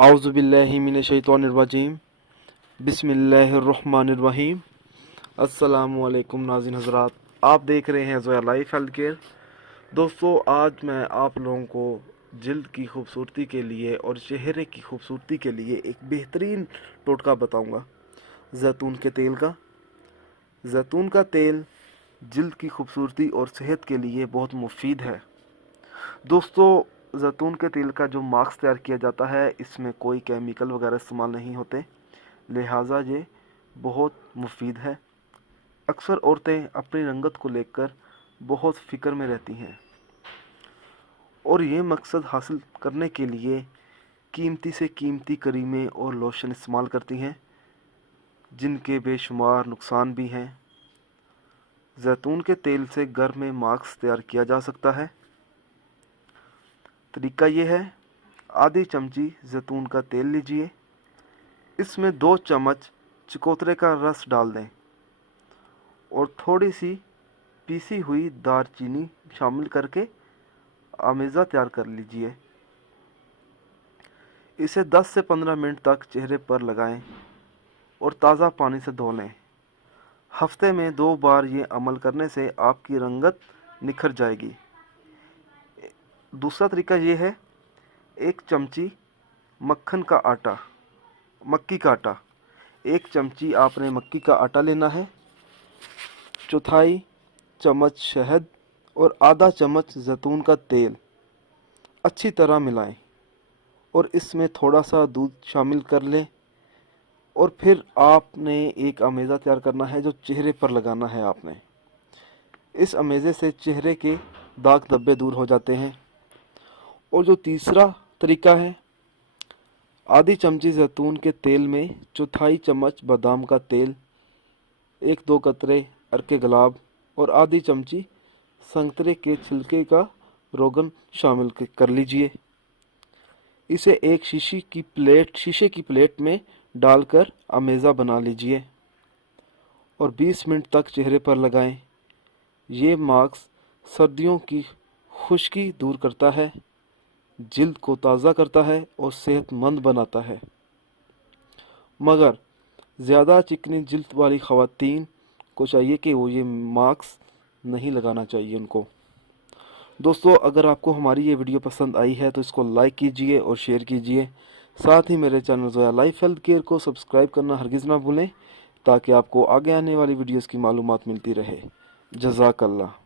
आउज़ुबिल्लाहि मिनश्शैतानिर्रजीम बिस्मिल्लाहिर्रहमानिर्रहीम। अस्सलामु अलैकुम नाज़रीन हज़रात, आप देख रहे हैं ज़ोया लाइफ हेल्थ केयर। दोस्तों, आज मैं आप लोगों को जिल्द की खूबसूरती के लिए और चेहरे की खूबसूरती के लिए एक बेहतरीन टोटका बताऊंगा, जैतून के तेल का। जैतून का तेल जिल्द की खूबसूरती और सेहत के लिए बहुत मुफीद है। दोस्तों, जैतून के तेल का जो मास्क तैयार किया जाता है, इसमें कोई केमिकल वगैरह इस्तेमाल नहीं होते, लिहाजा ये बहुत मुफीद है। अक्सर औरतें अपनी रंगत को लेकर बहुत फ़िक्र में रहती हैं और ये मकसद हासिल करने के लिए कीमती से कीमती क्रीमें और लोशन इस्तेमाल करती हैं, जिनके बेशुमार नुकसान भी हैं। जैतून के तेल से घर में मास्क तैयार किया जा सकता है। तरीका ये है, आधी चमची जैतून का तेल लीजिए, इसमें 2 चम्मच चकोतरे का रस डाल दें और थोड़ी सी पीसी हुई दालचीनी शामिल करके आमेज़ा तैयार कर लीजिए। इसे 10 से 15 मिनट तक चेहरे पर लगाएं और ताज़ा पानी से धो लें। हफ्ते में 2 बार ये अमल करने से आपकी रंगत निखर जाएगी। दूसरा तरीका ये है, 1 चमची मक्खन का आटा, मक्की का आटा, 1 चमची आपने मक्की का आटा लेना है, चौथाई चम्मच शहद और आधा चम्मच जैतून का तेल अच्छी तरह मिलाएं और इसमें थोड़ा सा दूध शामिल कर लें और फिर आपने एक अमेज़ा तैयार करना है जो चेहरे पर लगाना है आपने। इस अमेज़े से चेहरे के दाग धब्बे दूर हो जाते हैं। और जो तीसरा तरीका है, आधी चमची जैतून के तेल में चौथाई चम्मच बादाम का तेल, 1-2 कतरे अरके गुलाब और आधी चमची संतरे के छिलके का रोगन शामिल कर लीजिए। इसे एक शीशे की प्लेट में डालकर अमेज़ा बना लीजिए और 20 मिनट तक चेहरे पर लगाएं। ये मास्क सर्दियों की खुश्की दूर करता है, जिल्द को ताज़ा करता है और सेहतमंद बनाता है। मगर ज़्यादा चिकनी जिल्द वाली ख़वातीन को चाहिए कि वो ये मास्क नहीं लगाना चाहिए उनको। दोस्तों, अगर आपको हमारी ये वीडियो पसंद आई है तो इसको लाइक कीजिए और शेयर कीजिए। साथ ही मेरे channel Zoya life health care को सब्सक्राइब करना हरगिज़ ना भूलें, ताकि आपको आगे आने वाली वीडियोस की मालूमात मिलती रहे। जज़ाकल्लाह।